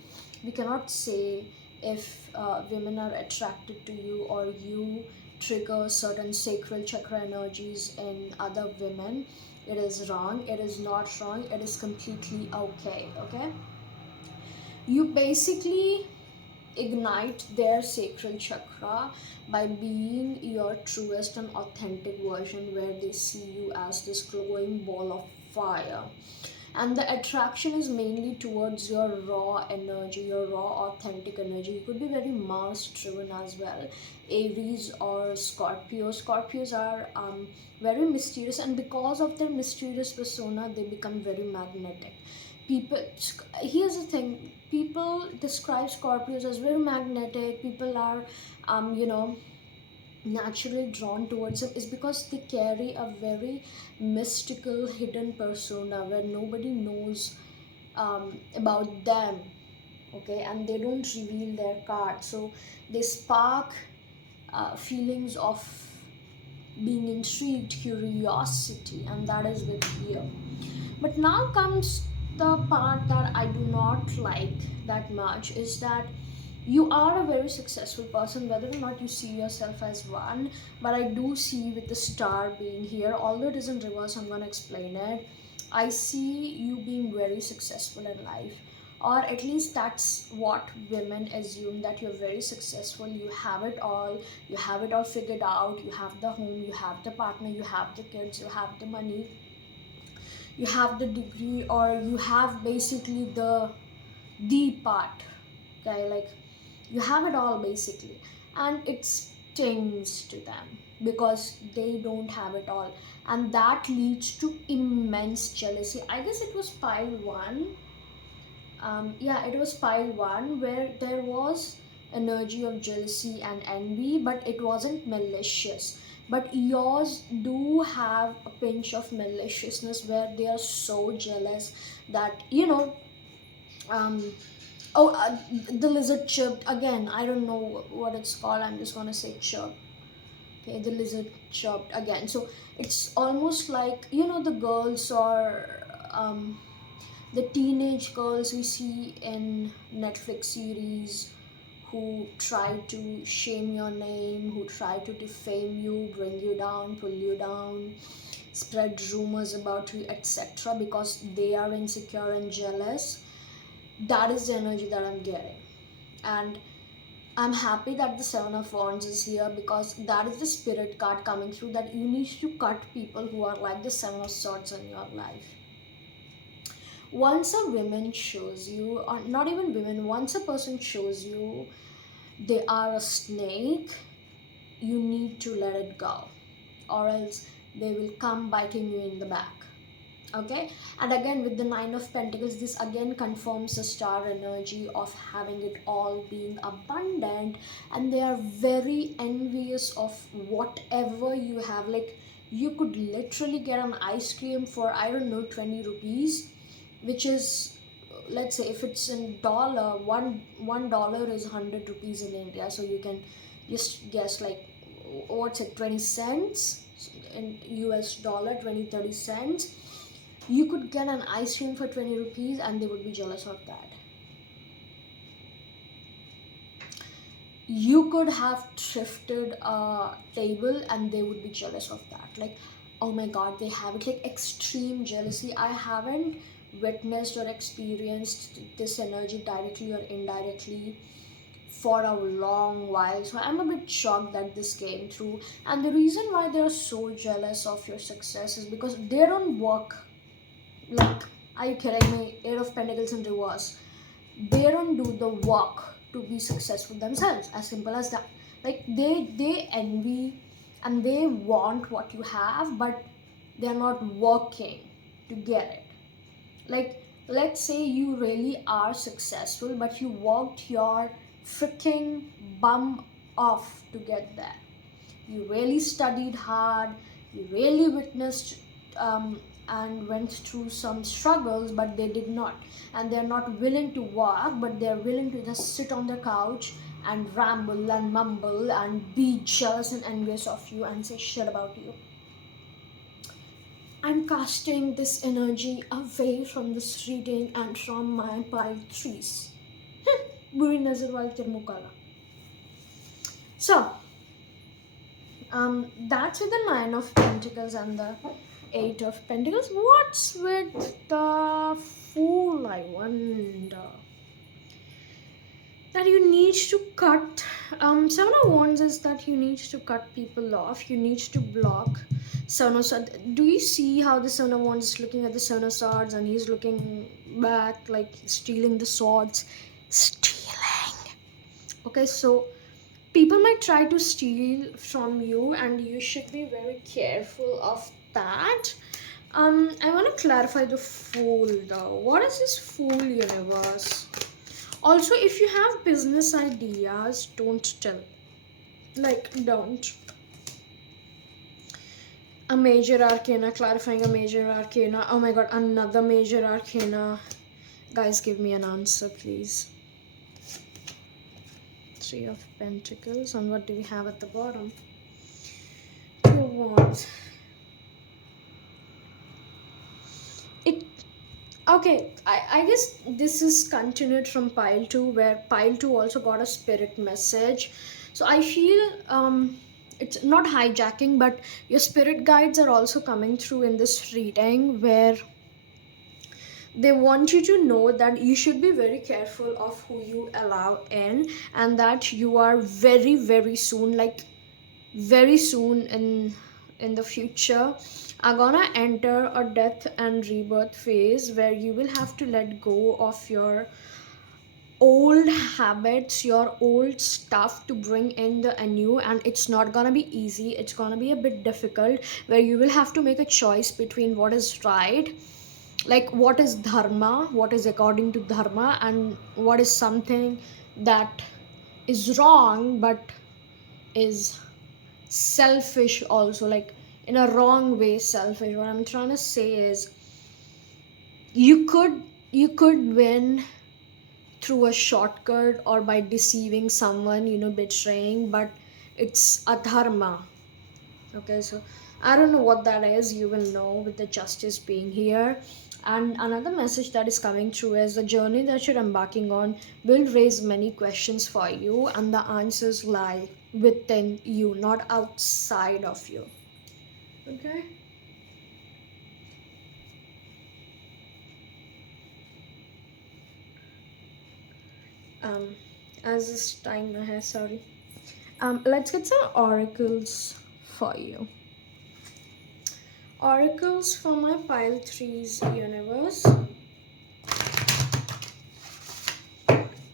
we cannot say if women are attracted to you or you trigger certain sacral chakra energies in other women. It is wrong. It is not wrong. It is completely okay. Okay, you basically ignite their sacral chakra by being your truest and authentic version, where they see you as this glowing ball of fire. And the attraction is mainly towards your raw energy, your raw authentic energy. You could be very Mars driven as well, Aries or Scorpio. Scorpios are very mysterious, and because of their mysterious persona they become very magnetic. People, here's the thing, people describe Scorpios as very magnetic. People are naturally drawn towards them, is because they carry a very mystical hidden persona where nobody knows about them. Okay, and they don't reveal their card, so they spark feelings of being intrigued, curiosity, and that is with fear. But now comes the part that I do not like that much, is that you are a very successful person, whether or not you see yourself as one. But I do see with the star being here, although it is in reverse, I'm going to explain it. I see you being very successful in life, or at least that's what women assume, that you're very successful, you have it all, you have it all figured out, you have the home, you have the partner, you have the kids, you have the money, you have the degree, or you have basically the part. Okay, like you have it all basically, and it stings to them because they don't have it all, and that leads to immense jealousy. I guess it was pile one. Yeah, it was pile one, where there was energy of jealousy and envy, but it wasn't malicious. But yours do have a pinch of maliciousness, where they are so jealous that um oh, the lizard chirped again. I don't know what it's called, I'm just gonna say chirp. Okay, the lizard chirped again. So it's almost like, the girls, or the teenage girls we see in Netflix series, who try to shame your name, who try to defame you, bring you down, pull you down, spread rumors about you, etc., because they are insecure and jealous. That is the energy that I'm getting. And I'm happy that the Seven of Wands is here, because that is the spirit card coming through, that you need to cut people who are like the Seven of Swords in your life. Once a woman shows you, or not even women, once a person shows you they are a snake, you need to let it go, or else they will come biting you in the back. Okay, and again with the Nine of Pentacles, this again confirms the star energy of having it all, being abundant, and they are very envious of whatever you have. Like, you could literally get an ice cream for, I don't know, 20 rupees, which is, let's say, if it's in dollar, $1 is 100 rupees in India, so you can just guess, like, what's it, 20 cents in US dollar, 20-30 cents. You could get an ice cream for 20 rupees and they would be jealous of that. You could have thrifted a table and they would be jealous of that. Like, oh my god, they have it. Like, extreme jealousy. I haven't witnessed or experienced this energy directly or indirectly for a long while, so I'm a bit shocked that this came through. And the reason why they're so jealous of your success is because they don't work. Like, are you kidding me? Eight of Pentacles in reverse. They don't do the work to be successful themselves. As simple as that. Like, they envy and they want what you have, but they're not working to get it. Like, let's say you really are successful, but you worked your freaking bum off to get there. You really studied hard, you really witnessed and went through some struggles, but they did not. And they're not willing to work, but they're willing to just sit on the couch and ramble and mumble and be jealous and envious of you and say shit about you. I'm casting this energy away from this reading and from my pile trees. बुरी नजर वाले तेरे मुंह काला. So, that's with the Nine of Pentacles and the Eight of Pentacles. What's with the Fool, I wonder? That you need to cut. Seven of Wands is that you need to cut people off. You need to block. Seven of Swords. Do you see how the Seven of Wands is looking at the Seven of Swords and he's looking back like he's stealing the swords? Stealing. Okay, so people might try to steal from you and you should be very careful of that. I want to clarify the Fool though. What is this Fool universe? Also, if you have business ideas, don't tell. Like, don't. A major arcana, clarifying a major arcana. Oh my god, another major arcana. Guys, give me an answer, please. Three of Pentacles. And what do we have at the bottom? Two of Wands. Okay, I guess this is continued from pile 2, where pile 2 also got a spirit message. So I feel it's not hijacking, but your spirit guides are also coming through in this reading, where they want you to know that you should be very careful of who you allow in, and that you are very, very soon, like very soon in the future, are gonna enter a death and rebirth phase where you will have to let go of your old habits, your old stuff, to bring in the new. And it's not gonna be easy, it's gonna be a bit difficult, where you will have to make a choice between what is right, like what is dharma, what is according to dharma, and what is something that is wrong but is selfish also, like in a wrong way selfish. What I'm trying to say is you could win through a shortcut or by deceiving someone, betraying, but it's adharma. Okay, so I don't know what that is. You will know with the justice being here. And another message that is coming through is the journey that you're embarking on will raise many questions for you, and the answers lie within you, not outside of you. Okay? As this time ahead, sorry. Let's get some oracles for you. Oracles for my pile 3's universe.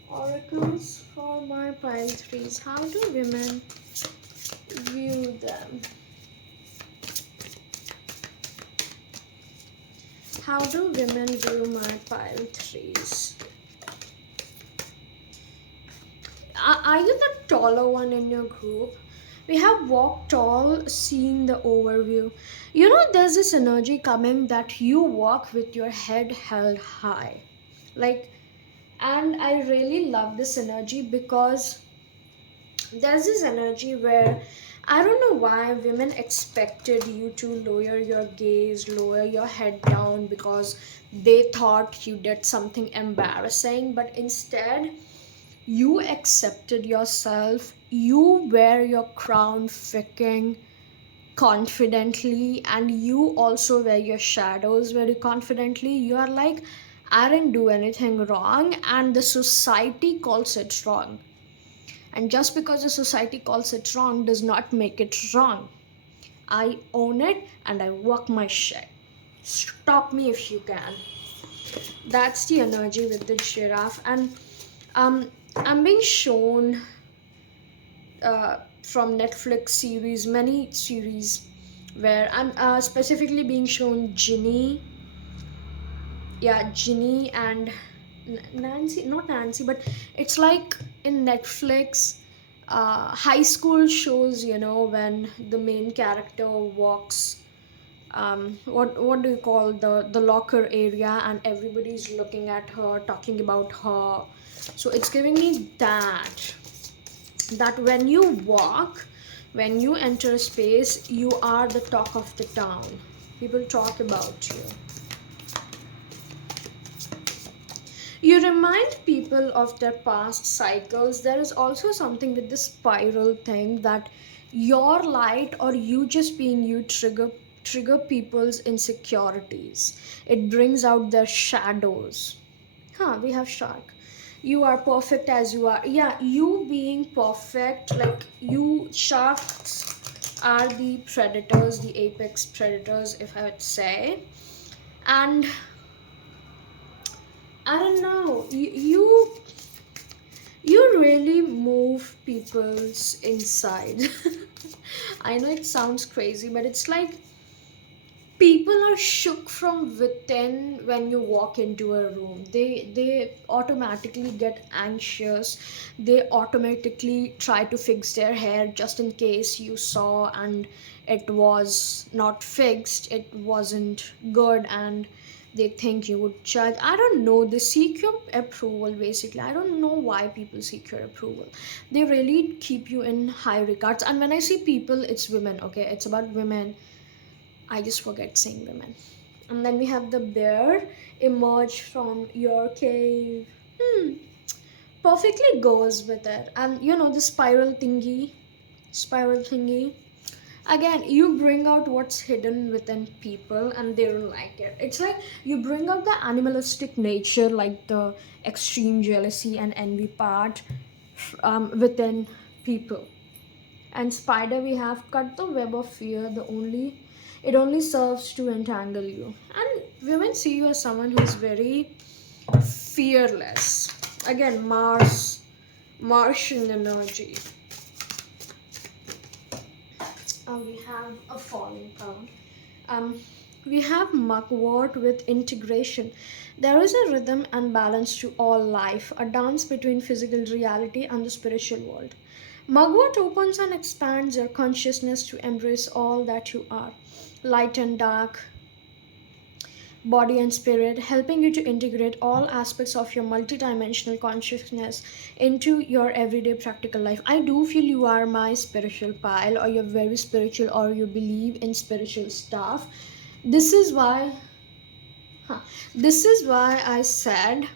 Oracles for my pile 3's. How do women view them? How do women view my pile 3's? Are you the taller one in your group? We have walk tall, seeing the overview. There's this energy coming that you walk with your head held high. And I really love this energy, because there's this energy where I don't know why women expected you to lower your gaze, lower your head down, because they thought you did something embarrassing, but instead you accepted yourself. You wear your crown freaking confidently, and you also wear your shadows very confidently. You are like, I didn't do anything wrong, and the society calls it wrong. And just because the society calls it wrong does not make it wrong. I own it and I walk my shit. Stop me if you can. That's the energy with the giraffe. And I'm being shown from Netflix series, many series, where I'm specifically being shown Ginny. Yeah, Ginny and Nancy, not Nancy, but it's like in Netflix high school shows, when the main character walks, what do you call the locker area, and everybody's looking at her, talking about her. So it's giving me that when you walk, when you enter a space, you are the talk of the town. People talk about you. You remind people of their past cycles. There is also something with the spiral thing that your light or you just being you trigger people's insecurities. It brings out their shadows. Huh, we have shark. You are perfect as you are. Yeah, you being perfect, like you sharks are the predators, the apex predators, if I would say. And I don't know, you really move people's inside. I know it sounds crazy, but it's like people are shook from within when you walk into a room. They automatically get anxious. They automatically try to fix their hair just in case you saw and it was not fixed, it wasn't good, and they think you would judge. I don't know, they seek your approval. Basically, I don't know why people seek your approval. They really keep you in high regards. And when I see people, it's women, okay, it's about women. I just forget saying women. And then we have the bear emerge from your cave. Hmm, perfectly goes with it. And you know, the spiral thingy. Again, you bring out what's hidden within people and they don't like it. It's like you bring out the animalistic nature, like the extreme jealousy and envy part within people. And spider, we have cut the web of fear. It only serves to entangle you. And women see you as someone who is very fearless. Again, Martian energy. We have a falling pound. Um, we have mugwort with integration. There is a rhythm and balance to all life, a dance between physical reality and the spiritual world. Mugwort opens and expands your consciousness to embrace all that you are, light and dark, body and spirit, helping you to integrate all aspects of your multidimensional consciousness into your everyday practical life. I do feel you are my spiritual pile, or you're very spiritual, or you believe in spiritual stuff. This is why this is why I said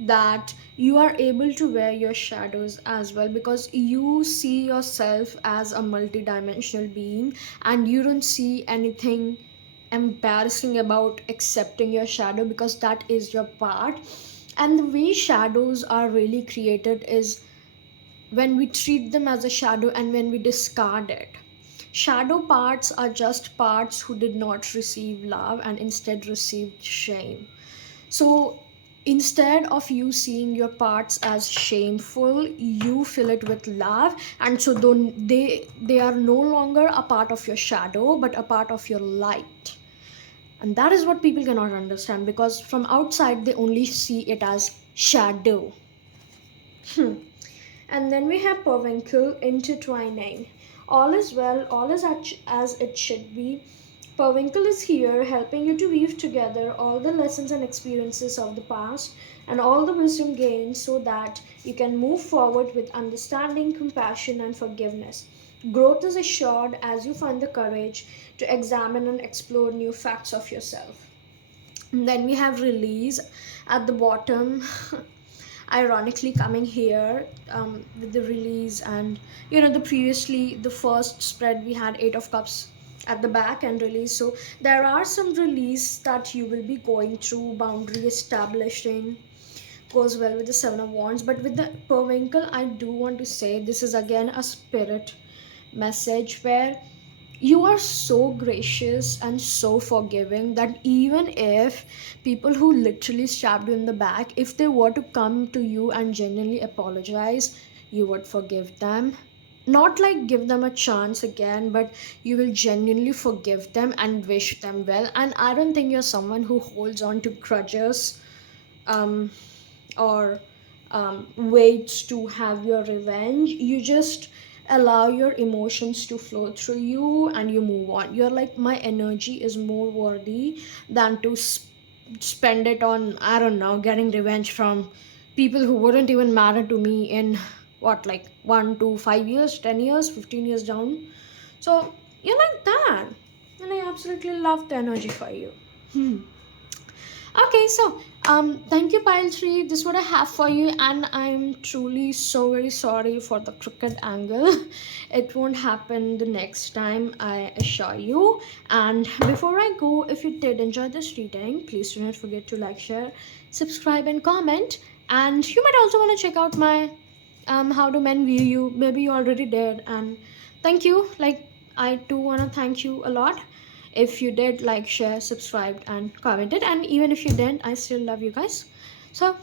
that you are able to wear your shadows as well, because you see yourself as a multidimensional being and you don't see anything embarrassing about accepting your shadow, because that is your part. And the way shadows are really created is when we treat them as a shadow and when we discard it. Shadow parts are just parts who did not receive love and instead received shame. So instead of you seeing your parts as shameful, you fill it with love, and so they are no longer a part of your shadow but a part of your light. And that is what people cannot understand, because from outside they only see it as shadow. And then we have Pervinkle intertwining. All is well, all is as it should be. Pervinkle is here helping you to weave together all the lessons and experiences of the past and all the wisdom gained so that you can move forward with understanding, compassion, and forgiveness. Growth is assured as you find the courage to examine and explore new facts of yourself. And then we have release at the bottom. Ironically coming here with the release, and you know, the first spread we had 8 of cups at the back and release. So there are some release that you will be going through, boundary establishing, goes well with the 7 of wands. But with the perwinkle, I do want to say this is again a spirit message where you are so gracious and so forgiving that even if people who literally stabbed you in the back, if they were to come to you and genuinely apologize, you would forgive them. Not like give them a chance again, but you will genuinely forgive them and wish them well. And I don't think you're someone who holds on to grudges, um, or waits to have your revenge. You just allow your emotions to flow through you and you move on. You're like, my energy is more worthy than to spend it on, I don't know, getting revenge from people who wouldn't even matter to me in what, like 1 to 5 years, 10 years, 15 years down. So you're like that. And I absolutely love the energy for you. Okay, so thank you, Pile Tree. This is what I have for you, and I'm truly so very sorry for the crooked angle. It won't happen the next time, I assure you. And before I go, if you did enjoy this reading, please do not forget to like, share, subscribe, and comment. And you might also want to check out my How Do Men View You. Maybe you already did. And thank you. Like, I do want to thank you a lot. If you did like, share, subscribed, and commented, and even if you didn't, I still love you guys. So